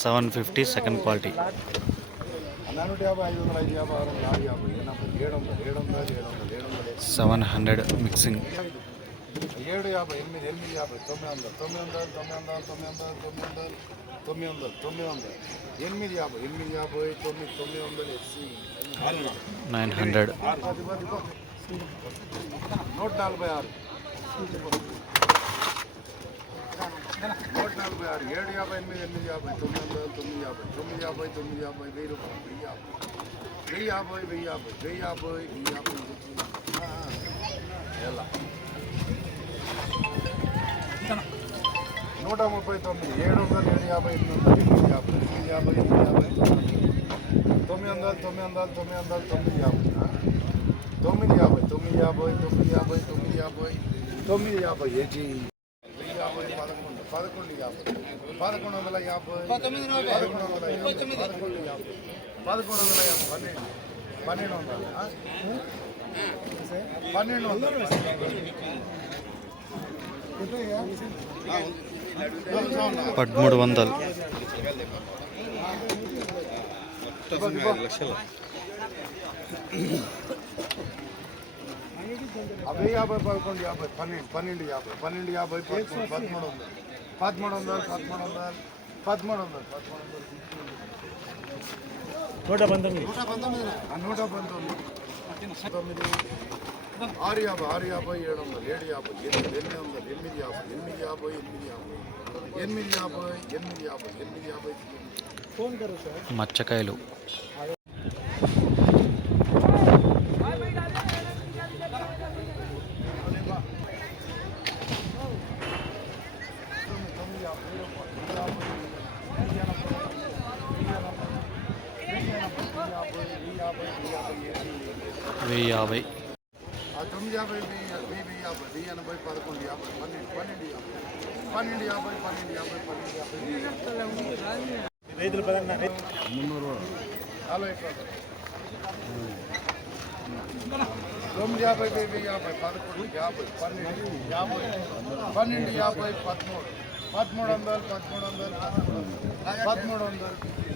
Seven fifty second quality. నూట యాభై ఐదు వందలు ఐదు యాభై ఆరు వందలు ఆరు యాభై ఎనభై ఏడు వందలు ఏడు వందలు ఏడు వందలు ఏడు వందలు సెవెన్ హండ్రెడ్ మిక్సింగ్. ఏడు యాభై ఎనిమిది ఎనిమిది యాభై తొమ్మిది వందలు తొమ్మిది వందలు తొమ్మిది వందలు తొమ్మిది వందలు తొమ్మిది వందలు తొమ్మిది వందలు తొమ్మిది వందలు. ఎనిమిది యాభై ఎనిమిది యాభై తొమ్మిది తొమ్మిది వందలు ఎస్సీ. Nine hundred. నూట నలభై ఆరు. ఏడు యాభై ఎనిమిది ఎనిమిది యాభై తొమ్మిది వందల తొమ్మిది యాభై తొమ్మిది యాభై తొమ్మిది యాభై వెయ్యి రూపాయలు వెయ్యి యాభై వెయ్యి యాభై వెయ్యి యాభై వెయ్యి యాభై వెయ్యి యాభై ఎలా నూట ముప్పై తొమ్మిది ఏడు వందల ఏడు యాభై ఎనిమిది వందల ఎనిమిది యాభై ఎనిమిది యాభై ఎనిమిది యాభై తొమ్మిది వందల తొమ్మిది వందల తొమ్మిది వందల తొమ్మిది యాభై తొమ్మిది యాభై తొమ్మిది యాభై తొమ్మిది యాభై తొమ్మిది యాభై తొమ్మిది యాభై యాభై పదకొండు పదకొండు యాభై. పదకొండు వందల యాభై. పదకొండు వందల యాభై. పదకొండు యాభై. పదకొండు వందల యాభై. పన్నెండు. పన్నెండు వందలు? పన్నెండు వందలు. పదమూడు వందలు. అవి యాభై పదకొండు యాభై పన్నెండు పన్నెండు యాభై పన్నెండు యాభై పదకొండు పదమూడు వందలు. పదమూడు వందలు పదమూడు వందలు పదమూడు వందలు పదమూడు వందలు. నూట పంతొమ్మిది. ఆ నూట పంతొమ్మిది. తొమ్మిది ఆరు యాభై ఆరు యాభై ఏడు వందలు ఏడు యాభై ఎనిమిది ఎనిమిది వందలు ఎనిమిది యాభై ఎనిమిది యాభై ఎనిమిది యాభై. ఎనిమిది యాభై ఎనిమిది యాభై ఎనిమిది యాభై ఫోన్ కరు సార్. మచ్చకాయలు తొమ్మిది యాభై యాభై యాభై యాభై యాభై వెయ్యి యాభై తొమ్మిది యాభై వెయ్యి యాభై వెయ్యి ఎనభై పదకొండు యాభై పన్నెండు పన్నెండు యాభై పన్నెండు యాభై పన్నెండు యాభై పన్నెండు యాభై రైతులు మున్నూరు నలభై తొమ్మిది యాభై వెయ్యి యాభై పదకొండు యాభై పన్నెండు యాభై పన్నెండు యాభై పదమూడు పదమూడు పదమూడు వందలు పదమూడు వందలు పదమూడు వందలు